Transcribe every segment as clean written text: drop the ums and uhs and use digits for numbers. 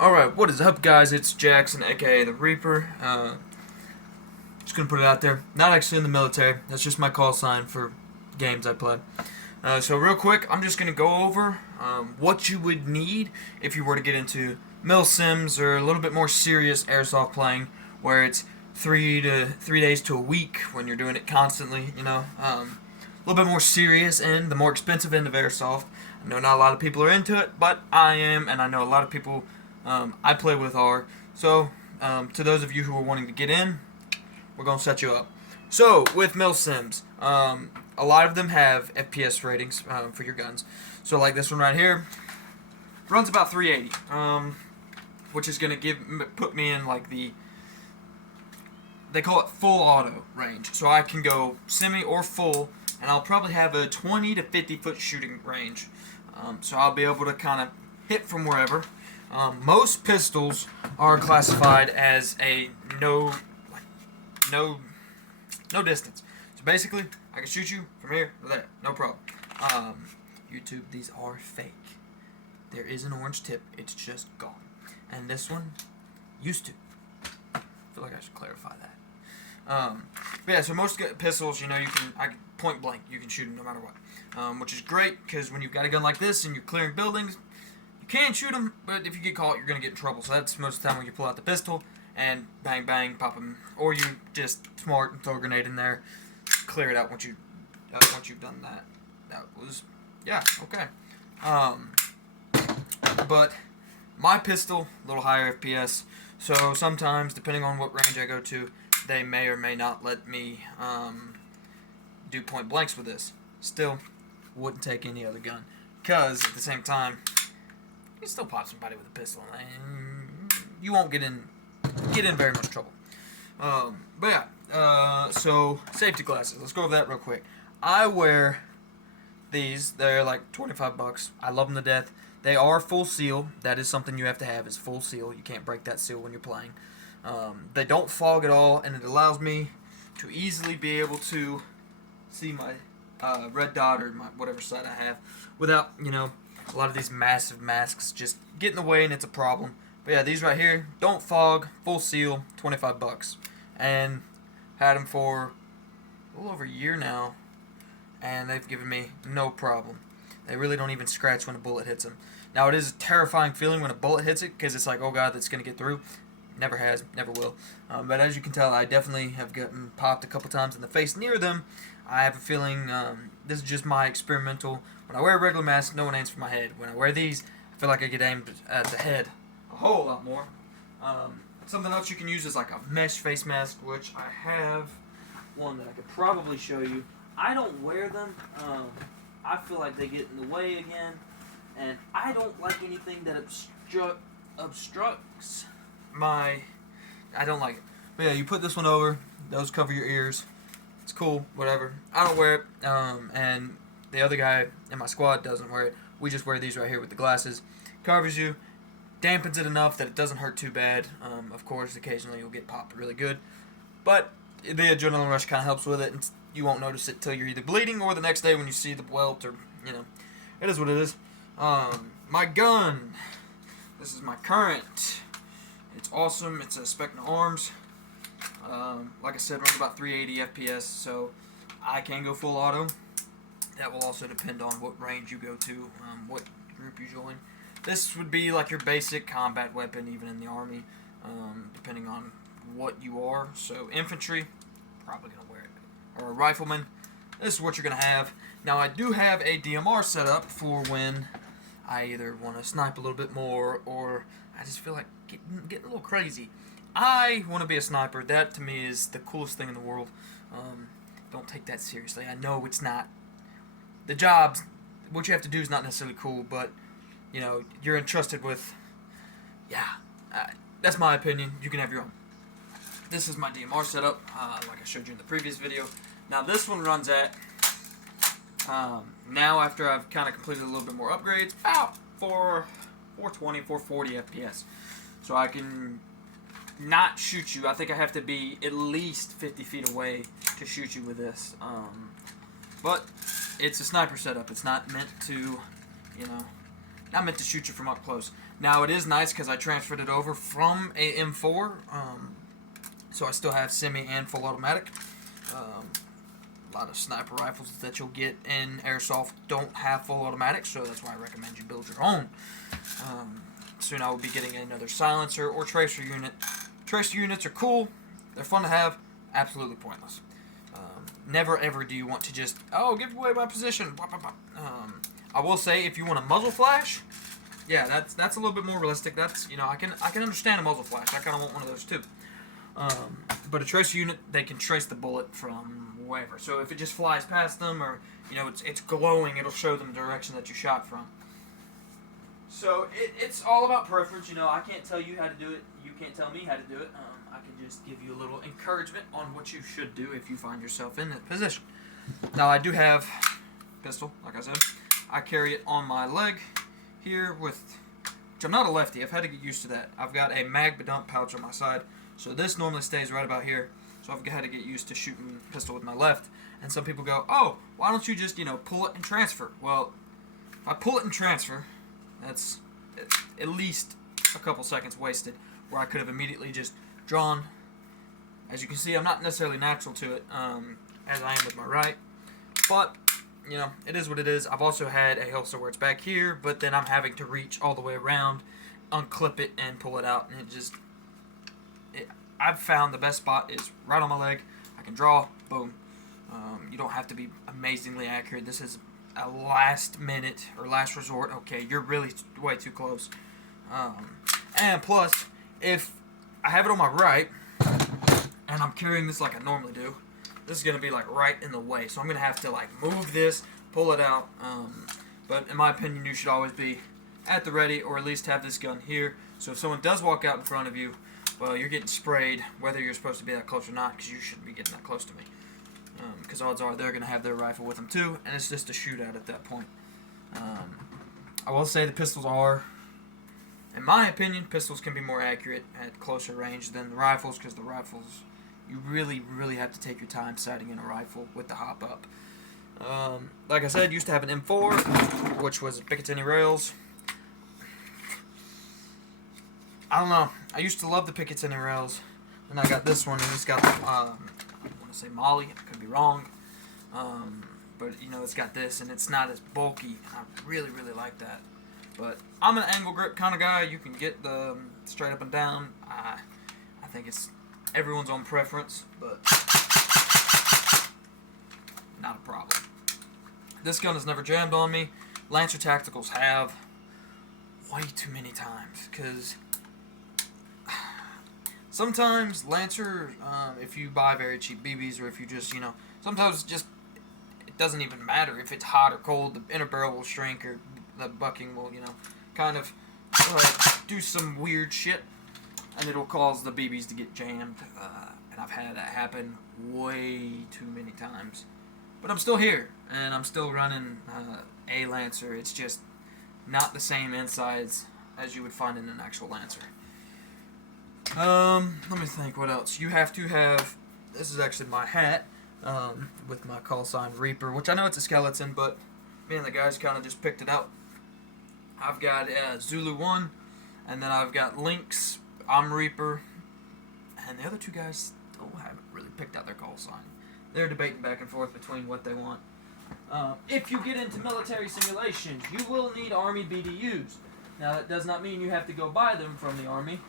Alright, what is up, guys? It's Jackson, aka the Reaper. Just gonna put it out there. Not actually in the military. That's just my call sign for games I play. So real quick, I'm just gonna go over what you would need if you were to get into mil sims or a little bit more serious airsoft playing, where it's 3 days to a week when you're doing it constantly. A little bit more serious and the more expensive end of airsoft. I know not a lot of people are into it, but I am, and I know a lot of people I play with are. So, to those of you who are wanting to get in, we're going to set you up. So, with mil sims, a lot of them have FPS ratings for your guns. So, like this one right here, runs about 380, which is going to put me in like they call it full auto range. So I can go semi or full, and I'll probably have a 20 to 50 foot shooting range. So I'll be able to kind of hit from wherever. Most pistols are classified as a no distance. So basically, I can shoot you from here to there, no problem. YouTube, these are fake. There is an orange tip, it's just gone. And this one used to. I feel like I should clarify that. But yeah, so most pistols, you can point blank, you can shoot them no matter what. Which is great, because when you've got a gun like this and you're clearing buildings, you can shoot them, but if you get caught, you're going to get in trouble. So that's most of the time when you pull out the pistol and bang, bang, pop them. Or you just smart and throw a grenade in there, clear it out once you've done that. That was, yeah, okay. But my pistol, a little higher FPS, so sometimes, depending on what range I go to, they may or may not let me do point blanks with this. Still, wouldn't take any other gun, because at the same time, you can still pop somebody with a pistol, and you won't get in very much trouble. But yeah, so safety glasses. Let's go over that real quick. I wear these. They're like 25 bucks. I love them to death. They are full seal. That is something you have to have, is full seal. You can't break that seal when you're playing. They don't fog at all, and it allows me to easily be able to see my red dot or my whatever sight I have without, a lot of these massive masks just get in the way, and it's a problem. But yeah, these right here don't fog, full seal, 25 bucks. And had them for a little over a year now, and they've given me no problem. They really don't even scratch when a bullet hits them. Now, it is a terrifying feeling when a bullet hits it, because it's like, oh god, that's going to get through. Never has, never will. But as you can tell, I definitely have gotten popped a couple times in the face near them. I have a feeling, this is just my experimental. When I wear a regular mask, no one aims for my head. When I wear these, I feel like I get aimed at the head a whole lot more. Something else you can use is like a mesh face mask, which I have one that I could probably show you. I don't wear them. I feel like they get in the way again, and I don't like anything that obstructs my. I don't like it. But yeah, you put this one over. Those cover your ears. It's cool, whatever. I don't wear it, and the other guy in my squad doesn't wear it. We just wear these right here with the glasses. Covers you, dampens it enough that it doesn't hurt too bad. Of course, occasionally you'll get popped really good, but the adrenaline rush kind of helps with it, and you won't notice it till you're either bleeding or the next day when you see the welt, or, it is what it is. My gun. This is my current. It's awesome. It's a Specna Arms. Like I said, runs about 380 FPS, so I can go full auto. That will also depend on what range you go to, what group you join. This would be like your basic combat weapon, even in the Army, depending on what you are. So infantry, probably going to wear it. Or a rifleman, this is what you're going to have. Now, I do have a DMR set up for when I either want to snipe a little bit more, or I just feel like getting a little crazy. I want to be a sniper. That, to me, is the coolest thing in the world. Don't take that seriously. I know it's not. The jobs, what you have to do is not necessarily cool, but, you're entrusted with, that's my opinion. You can have your own. This is my DMR setup, like I showed you in the previous video. Now, this one runs at, now after I've kind of completed a little bit more upgrades, about 420, 440 FPS. So I can not shoot you. I think I have to be at least 50 feet away to shoot you with this. But it's a sniper setup. It's not meant to, not meant to shoot you from up close. Now it is nice because I transferred it over from a M4, so I still have semi and full automatic. A lot of sniper rifles that you'll get in airsoft don't have full automatic, so that's why I recommend you build your own. Soon I will be getting another silencer or tracer unit. Tracer units are cool, they're fun to have, absolutely pointless. Never ever do you want to just, oh, give away my position. I will say, if you want a muzzle flash, yeah, that's a little bit more realistic. That's, you know, I can understand a muzzle flash. I kind of want one of those too. But a tracer unit, they can trace the bullet from wherever. So if it just flies past them, or you know, it's glowing, it'll show them the direction that you shot from. So it's all about preference. You know, I can't tell you how to do it. You can't tell me how to do it. I can just give you a little encouragement on what you should do if you find yourself in that position. Now, I do have pistol, like I said. I carry it on my leg here which I'm not a lefty. I've had to get used to that. I've got a mag dump pouch on my side, so this normally stays right about here. So I've had to get used to shooting pistol with my left. And some people go, oh, why don't you just, you know, pull it and transfer? Well, if I pull it and transfer, that's at least a couple seconds wasted, where I could have immediately just drawn. As you can see, I'm not necessarily natural to it, as I am with my right, but you know, it is what it is. I've also had a holster where it's back here, but then I'm having to reach all the way around, unclip it, and pull it out, and I've found the best spot is right on my leg. I can draw, boom. You don't have to be amazingly accurate. This is a last minute or last resort. Okay, you're really way too close. And plus, if I have it on my right, and I'm carrying this like I normally do, this is going to be like right in the way. So I'm going to have to like move this, pull it out. But in my opinion, you should always be at the ready, or at least have this gun here. So if someone does walk out in front of you, well, you're getting sprayed, whether you're supposed to be that close or not, because you shouldn't be getting that close to me. Because odds are they're going to have their rifle with them too, and it's just a shootout at that point. I will say the pistols are, in my opinion, pistols can be more accurate at closer range than the rifles, because the rifles, you really, really have to take your time sighting in a rifle with the hop up. Like I said, used to have an M4, which was Picatinny rails. I don't know. I used to love the Picatinny rails, and I got this one, and it's got the, I want to say Molly. I could be wrong, but you know, it's got this, and it's not as bulky. I really, really like that. But I'm an angle grip kind of guy. You can get the straight up and down. I think it's everyone's own preference, but not a problem. This gun has never jammed on me. Lancer Tacticals have way too many times, because sometimes Lancer, if you buy very cheap BBs, or if you just, you know, sometimes just it doesn't even matter if it's hot or cold. The inner barrel will shrink, or the bucking will, you know, kind of do some weird shit, and it'll cause the BBs to get jammed. And I've had that happen way too many times. But I'm still here, and I'm still running a Lancer. It's just not the same insides as you would find in an actual Lancer. Let me think, what else? You have to have, this is actually my hat, with my call sign Reaper, which I know it's a skeleton, but me and the guys kind of just picked it out. I've got Zulu 1, and then I've got Lynx, I'm Reaper, and the other two guys still haven't really picked out their call sign. They're debating back and forth between what they want. If you get into military simulations, you will need Army BDUs. Now, that does not mean you have to go buy them from the Army.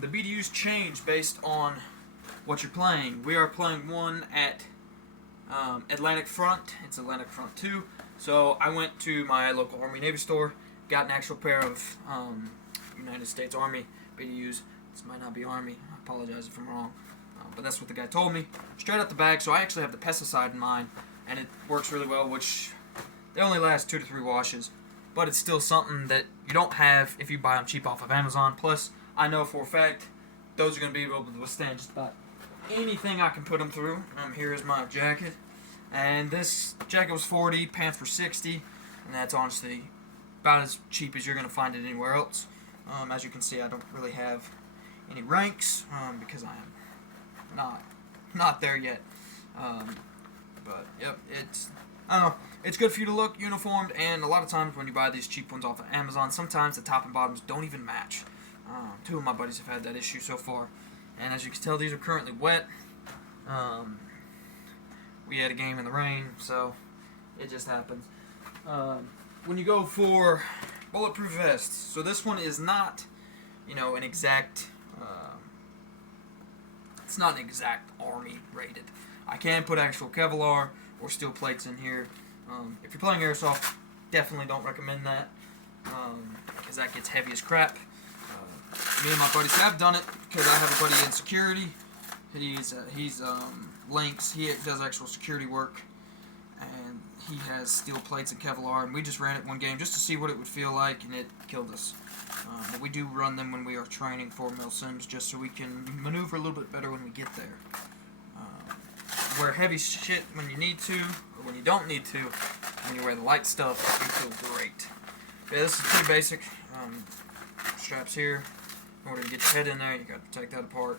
The BDUs change based on what you're playing. We are playing one at Atlantic Front. It's Atlantic Front 2. So I went to my local Army Navy store, got an actual pair of United States Army BDUs. This might not be Army. I apologize if I'm wrong. But that's what the guy told me. Straight out the bag, so I actually have the pesticide in mine, and it works really well, which they only last 2 to 3 washes. But it's still something that you don't have if you buy them cheap off of Amazon. Plus, I know for a fact those are going to be able to withstand just about anything I can put them through. Here is my jacket. And this jacket was $40, pants were $60, and that's honestly about as cheap as you're going to find it anywhere else. As you can see, I don't really have any ranks, because I am not there yet. But, yep, I don't know. It's good for you to look uniformed, and a lot of times when you buy these cheap ones off of Amazon, sometimes the top and bottoms don't even match. Two of my buddies have had that issue so far, and as you can tell, these are currently wet. We had a game in the rain, so it just happens. When you go for bulletproof vests, so this one is not, an exact. It's not an exact army rated. I can put actual Kevlar or steel plates in here. If you're playing airsoft, definitely don't recommend that because that gets heavy as crap. Me and my buddies have done it because I have a buddy in security. He's Lynx. He does actual security work, and he has steel plates and Kevlar, and we just ran it one game just to see what it would feel like, and it killed us. But we do run them when we are training for milsims, just so we can maneuver a little bit better when we get there. Wear heavy shit when you need to, or when you don't need to. When you wear the light stuff, you feel great. Yeah, this is pretty basic. Straps here. In order to get your head in there, you got to take that apart.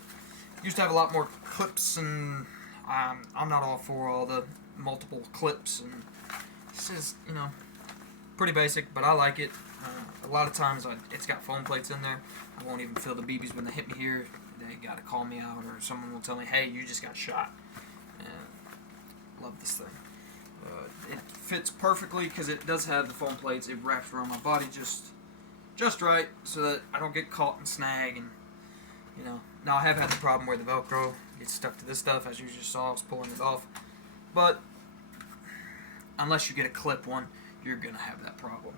Used to have a lot more clips, and I'm not all for all the multiple clips, and this is, pretty basic, but I like it. A lot of times it's got foam plates in there. I won't even feel the BBs when they hit me here. They got to call me out, or someone will tell me, hey, you just got shot. And love this thing. It fits perfectly because it does have the foam plates. It wraps around my body just right so that I don't get caught and snag. And now I have had the problem where the Velcro gets stuck to this stuff, as you just saw. I was pulling it off, but unless you get a clip one, you're gonna have that problem.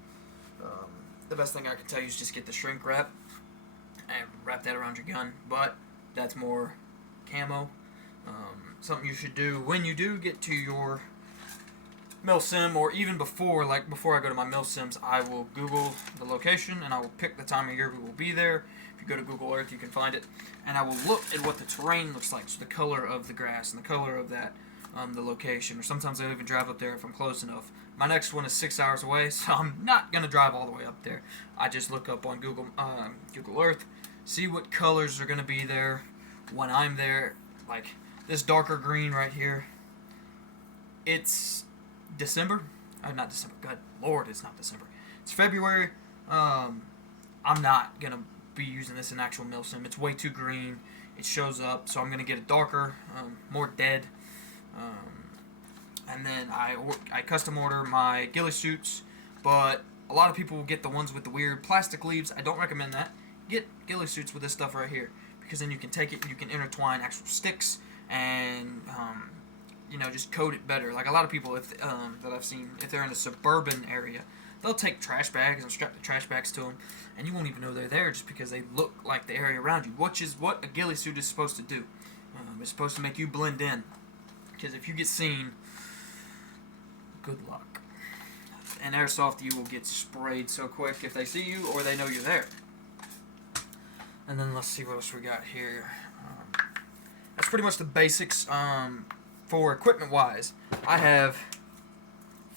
The best thing I can tell you is just get the shrink wrap and wrap that around your gun, but that's more camo. Something you should do when you do get to your milsim, or even before I go to my milsims, I will Google the location and I will pick the time of year we will be there. If you go to Google Earth, you can find it, and I will look at what the terrain looks like, so the color of the grass and the color of that, the location, or sometimes I'll even drive up there if I'm close enough. My next one is 6 hours away, so I'm not going to drive all the way up there. I just look up on Google Earth, see what colors are going to be there when I'm there. Like this darker green right here, it's December. Not December. God Lord, it's not December. It's February. I'm not going to be using this in actual milsim. It's way too green. It shows up, so I'm going to get it darker, more dead. And then I custom order my ghillie suits, but a lot of people will get the ones with the weird plastic leaves. I don't recommend that. Get ghillie suits with this stuff right here, because then you can take it and you can intertwine actual sticks and just coat it better. Like a lot of people that I've seen, if they're in a suburban area, they'll take trash bags and strap the trash bags to them, and you won't even know they're there just because they look like the area around you, which is what a ghillie suit is supposed to do. It's supposed to make you blend in, because if you get seen, good luck. In airsoft, you will get sprayed so quick if they see you or they know you're there. And then let's see what else we got here. That's pretty much the basics. For equipment-wise, I have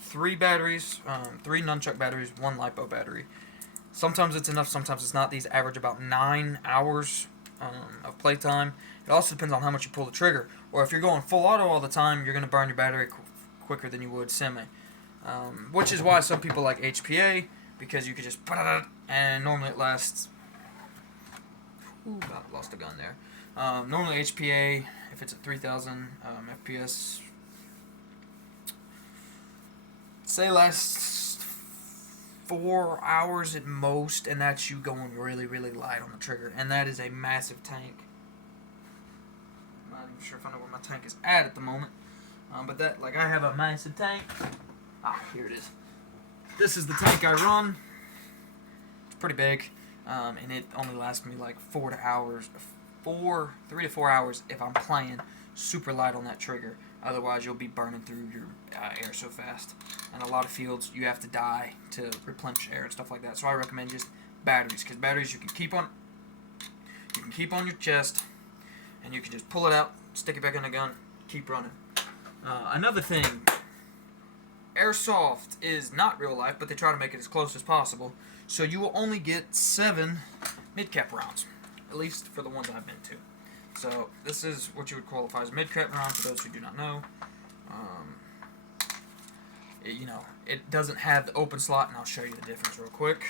3 batteries, 3 nunchuck batteries, 1 LiPo battery. Sometimes it's enough, sometimes it's not. These average about 9 hours of playtime. It also depends on how much you pull the trigger. Or if you're going full auto all the time, you're going to burn your battery quicker than you would semi. Which is why some people like HPA, because you could just put it, and normally it lasts. About lost a gun there. Normally HPA, if it's at 3,000 FPS, say lasts 4 hours at most, and that's you going really, really light on the trigger, and that is a massive tank. I'm not even sure if I know where my tank is at the moment, but that, I have a massive tank. Here it is. This is the tank I run. It's pretty big, and it only lasts me 3 to 4 hours if I'm playing super light on that trigger. Otherwise, you'll be burning through your air so fast. And a lot of fields, you have to die to replenish air and stuff like that. So I recommend just batteries, because batteries you can keep on your chest, and you can just pull it out, stick it back in the gun, keep running. Another thing, airsoft is not real life, but they try to make it as close as possible. So you will only get 7 mid-cap rounds, at least for the ones I've been to. So this is what you would qualify as a mid-cap round for those who do not know. it doesn't have the open slot, and I'll show you the difference real quick,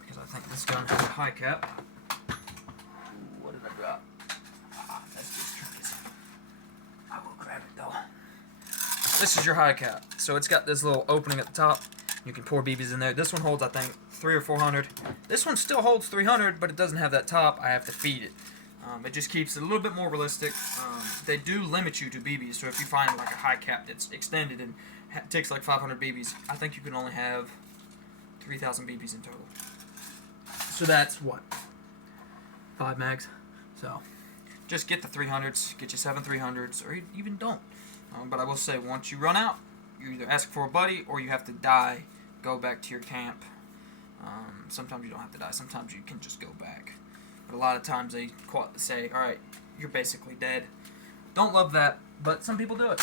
because I think this gun has a high cap. What did I drop? That's just tricky. I will grab it though. This is your high cap. So it's got this little opening at the top. You can pour BBs in there. This one holds, I think, 300 or 400. This one still holds 300, but it doesn't have that top. I have to feed it. It just keeps it a little bit more realistic. They do limit you to BBs, so if you find like a high cap that's extended and takes like 500 BBs, I think you can only have 3,000 BBs in total. So that's what? 5 mags. So just get the 300s, get you 7 300s, or even don't. But I will say, once you run out, you either ask for a buddy or you have to die, go back to your camp. Sometimes you don't have to die, sometimes you can just go back. But a lot of times they say, alright, you're basically dead. Don't love that, but some people do it.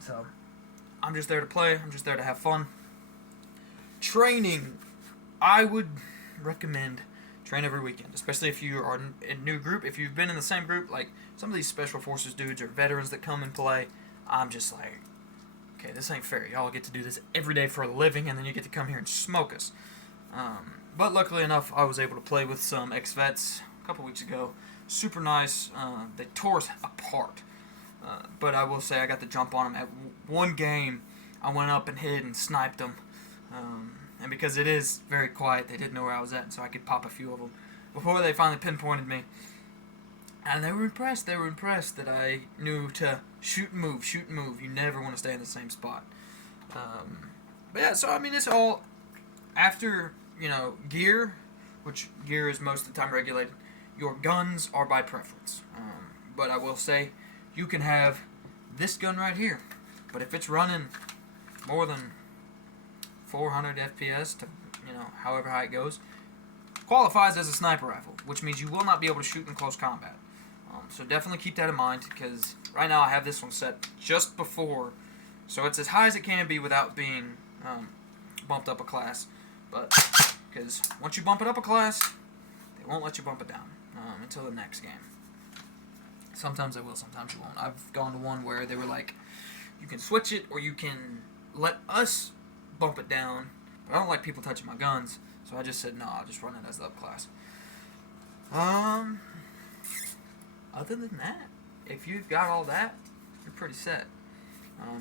So, I'm just there to play, I'm just there to have fun. Training, I would recommend train every weekend, especially if you are in a new group. If you've been in the same group, like some of these special forces dudes or veterans that come and play, I'm just like, okay, this ain't fair. Y'all get to do this every day for a living, and then you get to come here and smoke us. But luckily enough, I was able to play with some ex-vets a couple weeks ago. Super nice. They tore us apart. But I will say I got the jump on them. At one game, I went up and hid and sniped them. And because it is very quiet, they didn't know where I was at, so I could pop a few of them before they finally pinpointed me. And they were impressed. They were impressed that I knew to shoot and move, shoot and move. You never want to stay in the same spot. But yeah, so I mean, it's all after, gear, which gear is most of the time regulated. Your guns are by preference. But I will say, you can have this gun right here. But if it's running more than 400 FPS to, however high it goes, qualifies as a sniper rifle, which means you will not be able to shoot in close combat. So definitely keep that in mind, because right now I have this one set just before, so it's as high as it can be without being bumped up a class. But because once you bump it up a class, they won't let you bump it down until the next game. Sometimes they will, sometimes you won't. I've gone to one where they were like, you can switch it or you can let us bump it down, but I don't like people touching my guns, so I just said no, I'll just run it as the up class. Other than that, if you've got all that, you're pretty set.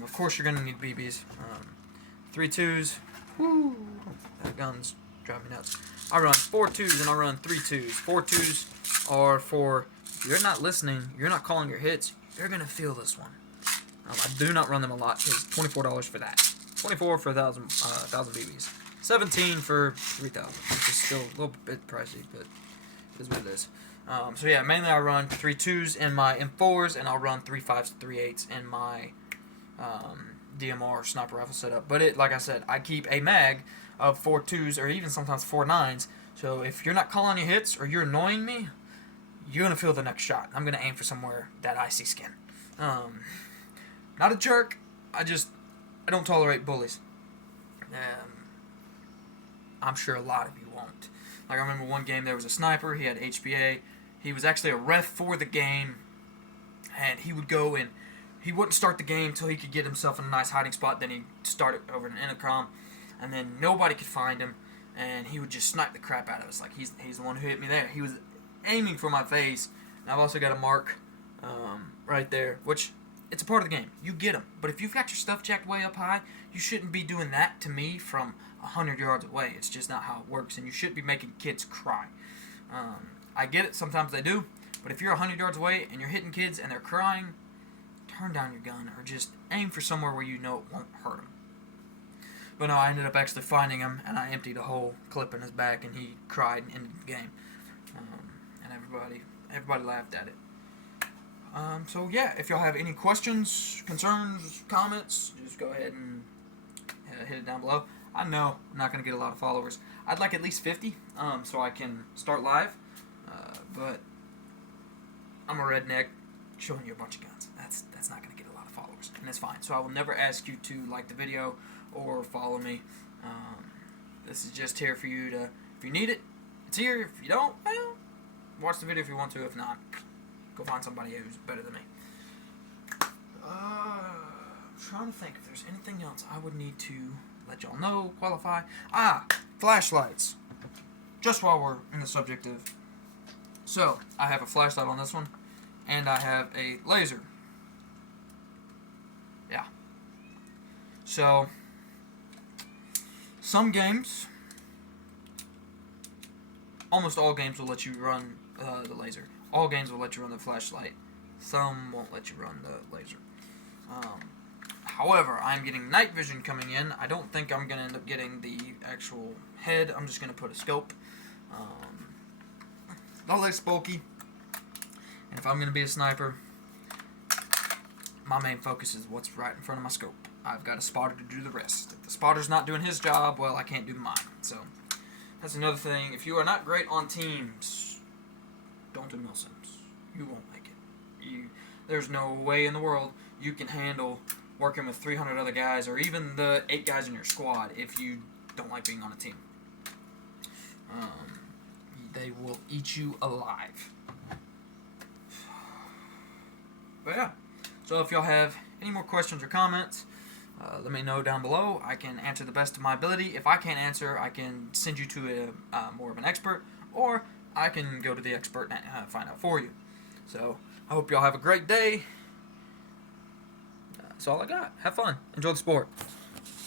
Of course, you're gonna need BBs. 3.2s. Woo! That gun's driving me nuts. I run 4.2s and I run 3.2s. 4.2s are for, if you're not listening, you're not calling your hits, you're gonna feel this one. I do not run them a lot, because $24 for that. 24 for 1,000 BBs. 17 for 3,000, which is still a little bit pricey, but it is what it is. So yeah, mainly I run 3.2s in my M4s, and I'll run 3.5s, 3.8s in my DMR sniper rifle setup. But like I said, I keep a mag of 4.2s or even sometimes 4.9s. So if you're not calling your hits or you're annoying me, you're gonna feel the next shot. I'm gonna aim for somewhere that I see skin. Not a jerk. I don't tolerate bullies. I'm sure a lot of you won't. Like, I remember one game there was a sniper. He had HPA. He was actually a ref for the game, and he would go and he wouldn't start the game until he could get himself in a nice hiding spot. Then he'd start it over an intercom, and then nobody could find him, and he would just snipe the crap out of us. Like, he's the one who hit me there. He was aiming for my face, and I've also got a mark right there, which it's a part of the game. You get them. But if you've got your stuff jacked way up high, you shouldn't be doing that to me from 100 yards away. It's just not how it works, and you shouldn't be making kids cry. I get it, sometimes they do, but if you're 100 yards away and you're hitting kids and they're crying, turn down your gun or just aim for somewhere where you know it won't hurt them. But no, I ended up actually finding him, and I emptied a whole clip in his back, and he cried and ended the game. And everybody laughed at it. So yeah, if y'all have any questions, concerns, comments, just go ahead and hit it down below. I know I'm not going to get a lot of followers. I'd like at least 50, so I can start live. But I'm a redneck showing you a bunch of guns. That's not going to get a lot of followers, and that's fine. So I will never ask you to like the video or follow me. This is just here for you to, if you need it, it's here. If you don't, well, watch the video if you want to. If not, go find somebody who's better than me. I'm trying to think if there's anything else I would need to let y'all know, qualify. Flashlights. Just while we're in the subject of... So, I have a flashlight on this one, and I have a laser. Yeah. So, some games, almost all games will let you run the laser. All games will let you run the flashlight. Some won't let you run the laser. However, I'm getting night vision coming in. I don't think I'm going to end up getting the actual head. I'm just going to put a scope. Not less bulky. And if I'm going to be a sniper, my main focus is what's right in front of my scope. I've got a spotter to do the rest. If the spotter's not doing his job, well, I can't do mine. So, that's another thing. If you are not great on teams, don't do milsims. You won't make it. There's no way in the world you can handle working with 300 other guys or even the 8 guys in your squad if you don't like being on a team. They will eat you alive. But yeah, so if y'all have any more questions or comments, let me know down below. I can answer the best of my ability. If I can't answer, I can send you to a more of an expert, or I can go to the expert and find out for you. So I hope y'all have a great day. That's all I got. Have fun. Enjoy the sport.